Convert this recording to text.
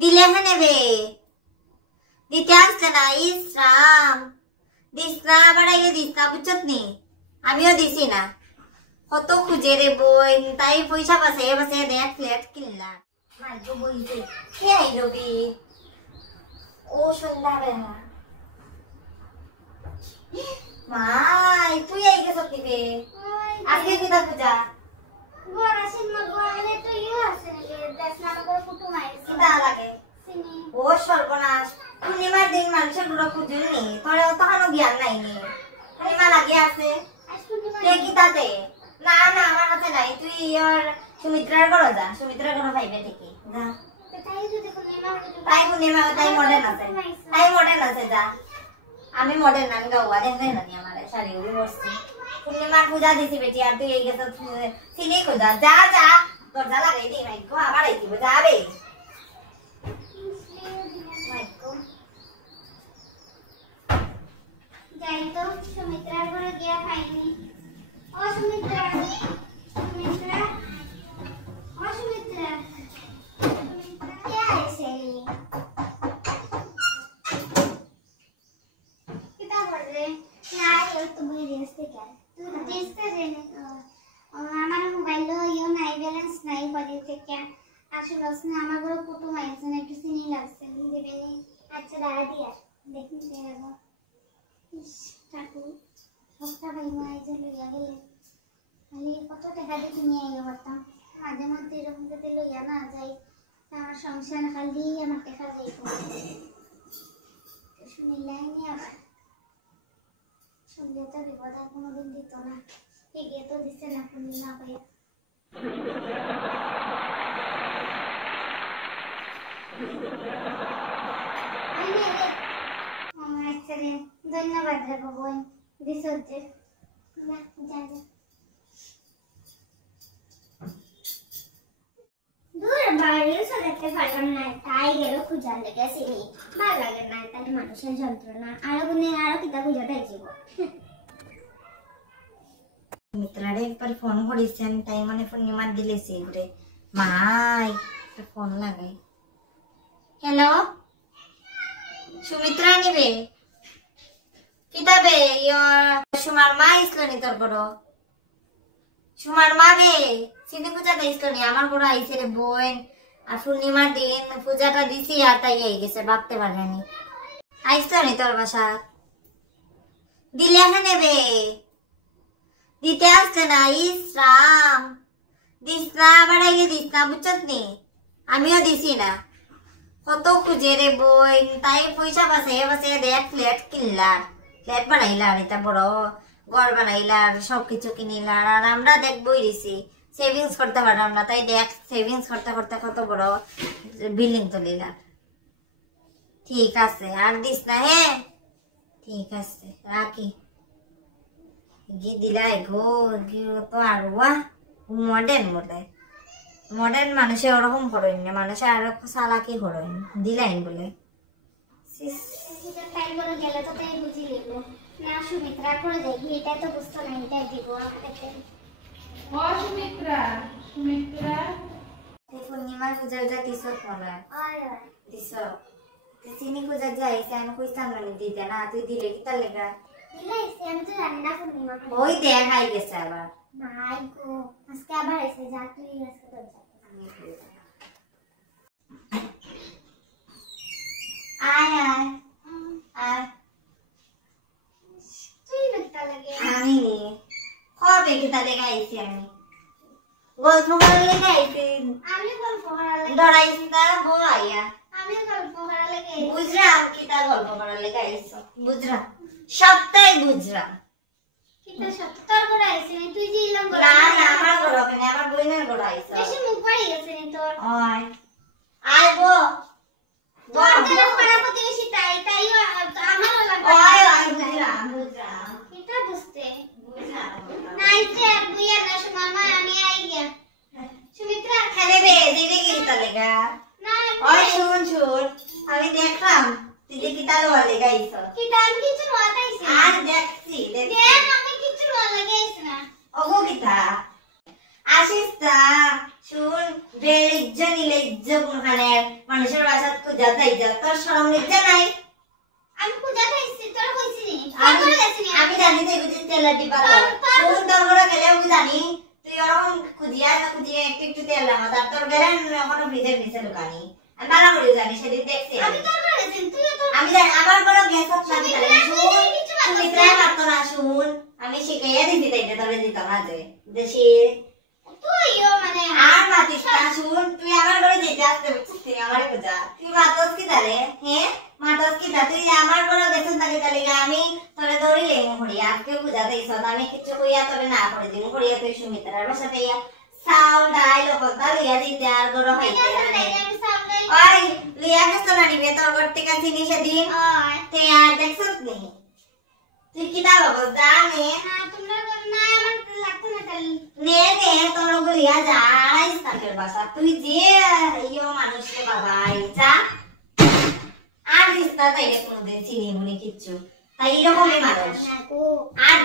দিলে নেবে দিতে আসছে না। ইসরাম দিস না, আবার আইলে দিস না, বুঝছত নি? আমিও দিছি না, কত খুঁজে রে বই, তাই পয়সা পাশে পাশে দেখ ফ্ল্যাট কিনলাম। মাইকো বলছে কে আইলো বে? ও সন্ধ্যাবেলা। মাই তুই আই গেছ কি বে? আজকে কিতা পূজা? গোরাসিন মগলে তো ইউ আছে নাকি দেশনা মগর কুটুম আইছে কিতা লাগে? চিনি ও সর্বনাশ, পূর্ণিমার দিন মানুষের গুলো খুঁজুন নি, তোর তখনও জ্ঞান নাই নি। পূর্ণিমা লাগে আছে আজ কুটুম কে কিতাতে? না না আমার কাছে নাই, তুই আর সুমিত্রার ঘরে যা, সুমিত্রার ঘরে পাইবে ঠিকই, যা। তাই যদি পূর্ণিমা কুটুম তাই পূর্ণিমা, তাই মডার্ন আছে, তাই মডার্ন আছে, যা। আমি মডার্ন, আমি গাওয়া দেখবে না আমার শাড়ি উড়ি বসছি। পূর্ণিমার পূজা দিছি বেটি, আর তুই এই গেছ সিনে খোঁজা, যা যা, দরজা লাগাই দিই মাইকো, আবার আইতিব, যাবে মাইকো। যাই তো সুমিত্রার ঘরে গিয়া খাইনি। ও সুমিত্রা, সুমিত্রা, ও সুমিত্রা, সুমিত্রা কে আইছে? কিতা বলরে? না ও তো বই দিয়েছে কে? তুই দিছতে জেনে আমার মোবাইল ইও নাই, ব্যালেন্স নাই পরে থেকে আসলে আমার ঘরে কুটুম আইছে না, একটু চিনি লাগছে দেবেনি। আচ্ছা দাঁড়া দিয়া দেখি দেব। ইস টাকু সস্তা ভাই মাই যে লইয়া গেলে খালি কত টাকা দিয়ে কিনে আইয়া পারতাম। মাঝে মধ্যে এরকম যদি লইয়া না যাই আমার সংসার খালি আমার টাকা যাইব। শুনিলাই নি আবার শুনলে তো বিপদ আর কোনোদিন দিত না, এগিয়ে তো দিচ্ছে না পূর্ণিমা পাইয়া। আচ্ছা রে, ধন্যবাদ রে বোন দিছ যে। যা যা দূর বাড়িও দেখতে পারলাম না, তাই গেল খুঁজার লেগেছি। ভালো লাগে না তাহলে মানুষের যন্ত্রণা, আরো গুনে আরো কিতা খুঁজা দেখছিব। মিত্রারে একবার ফোন করেছি আমি, তাই মানে পূর্ণিমার দিলেছি ঘুরে মাই ফোন লাগাই। হ্যালো সুমিত্রা নিবে কিতাবে সুমার মা ইসলো নি তোর বড় সুমার মা রে সিনি পূজাটা ইসলো নি আমার বড় আইসে রে বোন। আর পূর্ণিমার দিন পূজাটা দিছি আর তাই এই গেছে, ভাবতে পারেনি। আইসলো নি তোর বাসা? দিলে নেবে দিতে আসছে না। ইসরাম দিস না, আবার আইলে দিস না, বুঝছত নি? আমিও দিছি না, কত খুঁজে রে বই, তাই পয়সা পাশে পাশে দেখ ফ্ল্যাট কিনলাম, ফ্ল্যাট বানাইলাম, এটা বড় ঘর বানাইলাম, সবকিছু কিনিলাম। আর আমরা দেখ বই দিছি, সেভিংস করতে পারলাম না, তাই দেখ সেভিংস করতে করতে কত বড় বিল্ডিং তুলিলাম। ঠিক আছে আর দিস না, হ্যাঁ ঠিক আছে রাখি। গিয়ে দিলাই গো তো আর মডার্ন বলে, মডার্ন মানুষে ওরকম করেন না, মানুষে আরো চালাকি করেন, দিলাইন বলে। তাই বলে গেলে তো তাই বুঝি লিখবো না, সুমিত্রা করে দেখি এটা তো বুঝতো না, এটাই দিব আমাকে। ও সুমিত্রা, সুমিত্রা এই পূর্ণিমার পূজার যা দিছ মনে দিছ, চিনি পূজার যাইছে, আমি কইতাম না দিতে না, তুই দিলে কি তার লেগা? দিলাইছি আমি তো জানি না পূর্ণিমা। ওই দেখ আই গেছে আবার। নাই গো আজকে আবার এসে যা, তুই আজকে তো যা। আয় আয় আয়। তুই বেটা লাগে আমি রে কবে কিতা লেগে আইছি, আমি গল্প করার লেগে আইছি। আমি গল্প করার লাগে ডরাইছি তারা বউ আইয়া, আমি গল্প করার লাগে বুঝলাম কিতা গল্প করার লেগে আইছ, বুঝলাম সবটাই বুঝলাম। কিন্তু সত্য তোর করে আইছে নি, তুই যে ইলাম না না আমার ঘর হবে না, আমার বোনের ঘর আইছ। বেশি মুখ পাড়ি গেছে নি তোর। ওই আয় গো তোর যেন পাড়া প্রতিবেশী তাই তাইও আমারও লাগে। ওই ওই বুঝলাম বুঝলাম এটা বুঝতে বুঝলাম। নাই যে বুইয়া না মামা আমি আই গিয়া। সুমিত্রা খালি রে দিদি কিতা লেগা? না ওই শুন শুন, আমি দেখলাম তুই যে কিতা লোয়া লেগে আইছ। কি দাম কিছু নতাইছে আর দেখছি দেখ দেখ আমি কিছু ন লাগাইছ না। ওগো কিতা আসিস তা শুন, বেড়ে ইজ্জা নিলে ইজ্জা কোনখানে মানুষের বাসা পূজা যাই যা তোর শরম লজ্জা নাই আমি পূজা খাইছি তোর কইছি নি তোর ঘরে গেছি নি আমি জানি তুই বুঝিস তেলের ডিব্বা কোন তোর ঘরে গেলে আমি জানি তুই ওরকম খুঁজিয়া একটু একটু তেল লাগা তোর ঘরে এখনো ফ্রিজের নিচে দোকানি আমি ভালো করে জানি সেদিন দেখছি আমি তোর ঘরে গেছি তুই তো আমি জানি আমার ঘরে গ্যাস আছে সুমিত্রাই পারতো না শুন আমি শিখাইয়া দিছি তাইটা তোরে দিতাম না যে দেশে তুইও মানে আর মাতিস না শুন তুই আমার ঘরে যেতে আসতে বুঝছিস তুই আমার পূজা তুই মাতস কি তারে হ্যাঁ মাতস কি তা তুই আমার ঘরে গেছিস তাকে তাহলে আমি তোরে ধরিলে হরিয়া আজকে পূজা দিছ আমি কিছু কইয়া তোরে না করে দিন হরিয়া তুই সুমিত্রার বাসাতে চাউল ডাল লোকতা লইয়া দিতে আর ঘরে হইতে আমি সামলাই ওই লিয়া গেছ না নিবে তোর ঘর থেকে জিনিস দিন তে আর দেখছস নি তুই কি দা বাবা জানে হ্যাঁ তোমরা ঘরে না আমার লাগতো না তাহলে নে নে তোর গুলিয়া যাই তাকের বাসা তুই যে ইয়ো মানুষ রে বাবা যা আর রিস্তা তাইলে কোনোদিন চিনি মুনি কিচ্ছু তাই এরকমই মানুষ না গো আর